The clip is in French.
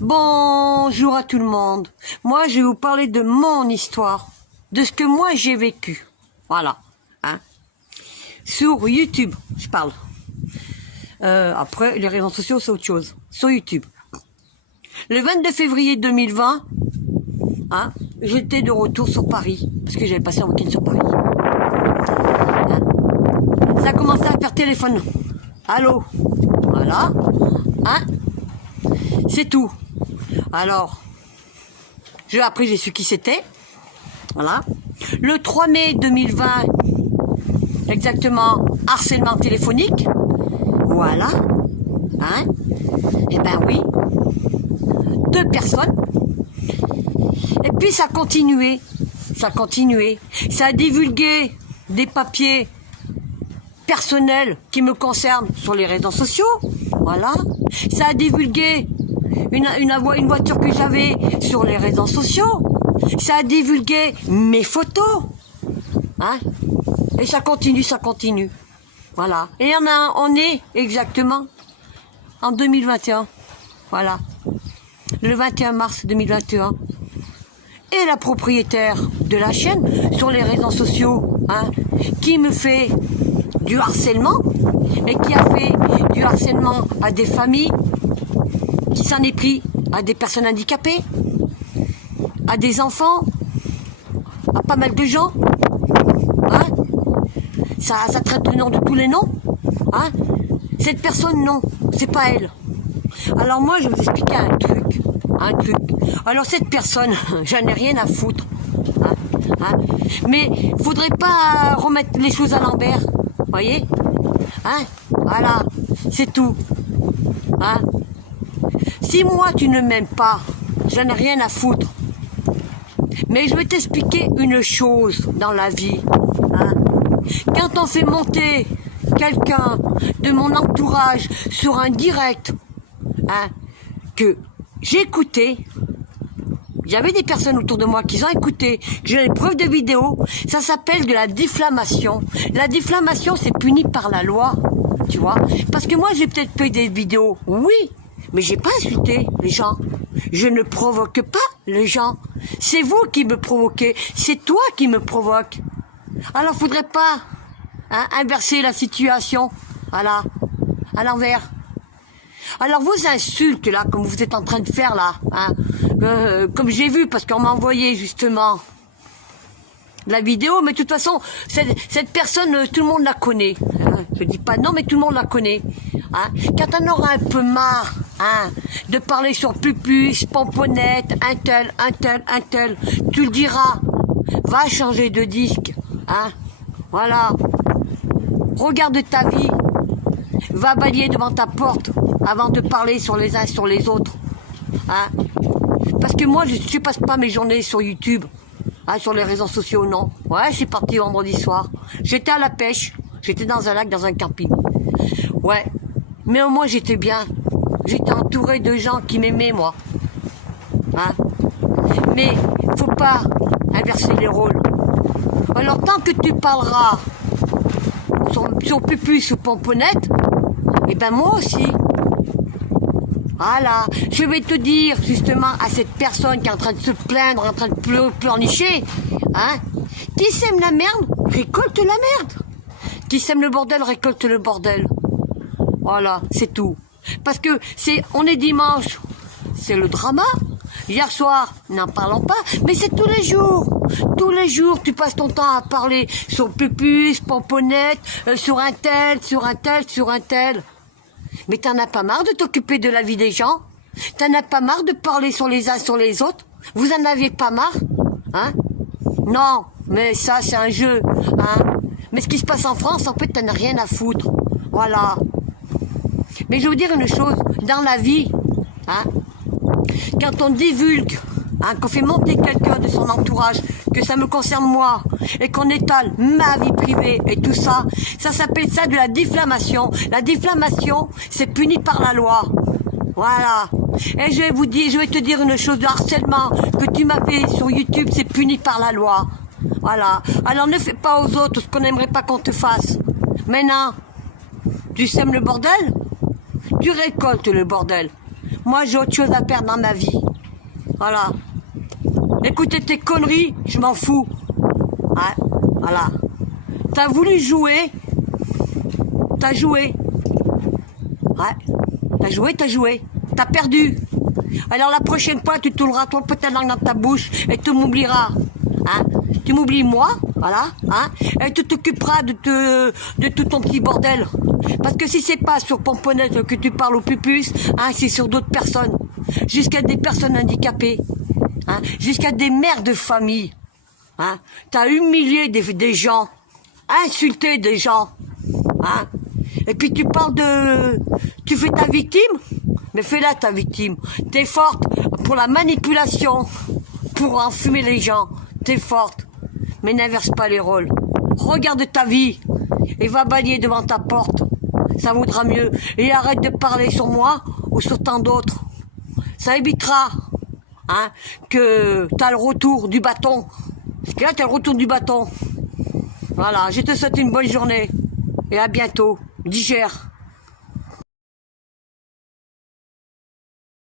Bonjour à tout le monde. Moi, je vais vous parler de mon histoire, de ce que moi j'ai vécu. Voilà. Hein. Sur YouTube, je parle. Après, les réseaux sociaux, c'est autre chose. Sur YouTube. Le 22 février 2020, hein, j'étais de retour sur Paris, parce que j'avais passé un week-end sur Paris. Hein. Ça a commencé à faire téléphone. Allô? Voilà. Hein? C'est tout. Alors, après j'ai su qui c'était. Voilà. Le 3 mai 2020, exactement, harcèlement téléphonique. Voilà. Hein? Eh ben oui. 2 personnes. Et puis ça a continué. Ça a continué. Ça a divulgué des papiers personnels qui me concernent sur les réseaux sociaux. Voilà. Ça a divulgué une voiture que j'avais sur les réseaux sociaux. Ça a divulgué mes photos. Hein? Et ça continue, ça continue. Voilà. Et on est exactement en 2021. Voilà. Le 21 mars 2021. Et la propriétaire de la chaîne sur les réseaux sociaux, hein, qui me fait du harcèlement et qui a fait du harcèlement à des familles, qui s'en est pris à des personnes handicapées, à des enfants, à pas mal de gens. Hein. Ça traite le nom de tous les noms. Hein. Cette personne, non, c'est pas elle. Alors moi, je vais vous expliquer un truc. Alors cette personne, j'en ai rien à foutre. Hein. Hein. Mais faudrait pas remettre les choses à l'envers. Voyez? Hein? Voilà, c'est tout. Hein? Si moi tu ne m'aimes pas, j'en ai rien à foutre. Mais je vais t'expliquer une chose dans la vie. Hein? Quand on fait monter quelqu'un de mon entourage sur un direct, hein, que j'ai écouté, il y avait des personnes autour de moi qui ont écouté, que j'ai des preuves de vidéos, ça s'appelle de la diffamation. La diffamation, c'est puni par la loi, tu vois. Parce que moi, j'ai peut-être fait des vidéos, oui, mais j'ai pas insulté les gens. Je ne provoque pas les gens. C'est vous qui me provoquez, c'est toi qui me provoque. Alors, faudrait pas inverser la situation, voilà, à l'envers. Alors vos insultes là, comme vous êtes en train de faire là, hein, comme j'ai vu parce qu'on m'a envoyé justement la vidéo, mais de toute façon cette personne, tout le monde la connaît. Hein, je dis pas non, mais tout le monde la connaît. Hein. Quand on aura un peu marre, hein, de parler sur Pupus, Pomponnette, un tel, tu le diras. Va changer de disque, hein. Voilà. Regarde ta vie. Va balayer devant ta porte avant de parler sur les uns sur les autres. Hein? Parce que moi, je passe pas mes journées sur YouTube, hein, sur les réseaux sociaux, non. Ouais, je suis parti vendredi soir. J'étais à la pêche. J'étais dans un lac, dans un camping. Ouais. Mais au moins, j'étais bien. J'étais entouré de gens qui m'aimaient, moi. Hein? Mais, faut pas inverser les rôles. Alors, tant que tu parleras sur Pupus ou Pomponnette, et ben moi aussi. Voilà. Je vais te dire justement à cette personne qui est en train de se plaindre, en train de pleurnicher, hein. Qui sème la merde, récolte la merde. Qui sème le bordel, récolte le bordel. Voilà, c'est tout. Parce que on est dimanche, c'est le drama. Hier soir, n'en parlons pas, mais c'est tous les jours. Tous les jours, tu passes ton temps à parler sur Pupus, Pomponnette, sur un tel. Mais t'en as pas marre de t'occuper de la vie des gens? T'en as pas marre de parler sur les uns sur les autres? Vous en avez pas marre? Hein? Non, mais ça c'est un jeu. Hein? Mais ce qui se passe en France, en fait, t'en as rien à foutre. Voilà. Mais je vais vous dire une chose, dans la vie, hein, quand on divulgue, hein, qu'on fait monter quelqu'un de son entourage, que ça me concerne moi, et qu'on étale ma vie privée et tout ça, ça s'appelle ça de la diffamation. La diffamation, c'est puni par la loi. Voilà. Et je vais te dire une chose, le harcèlement que tu m'as fait sur YouTube, c'est puni par la loi. Voilà. Alors ne fais pas aux autres ce qu'on n'aimerait pas qu'on te fasse. Maintenant, tu sèmes le bordel, tu récoltes le bordel. Moi, j'ai autre chose à faire dans ma vie. Voilà. Écoutez tes conneries, je m'en fous. Hein, voilà. T'as voulu jouer, t'as joué. Ouais. T'as joué. T'as perdu. Alors la prochaine fois, tu tourneras toi peut-être dans ta bouche et tu m'oublieras. Hein? Tu m'oublies moi, voilà, hein? Et tu t'occuperas de tout ton petit bordel. Parce que si c'est pas sur Pomponnette que tu parles au pupus, hein, c'est sur d'autres personnes. Jusqu'à des personnes handicapées. Hein? Jusqu'à des mères de famille. Hein? T'as humilié des gens. Insulté des gens. Hein? Et puis tu parles de... Tu fais ta victime? Mais fais-la ta victime. T'es forte pour la manipulation. Pour enfumer les gens. T'es forte. Mais n'inverse pas les rôles. Regarde ta vie. Et va balayer devant ta porte. Ça vaudra mieux. Et arrête de parler sur moi ou sur tant d'autres. Ça évitera hein, que t'as le retour du bâton. Parce que là, t'as le retour du bâton. Voilà, je te souhaite une bonne journée. Et à bientôt. Digère.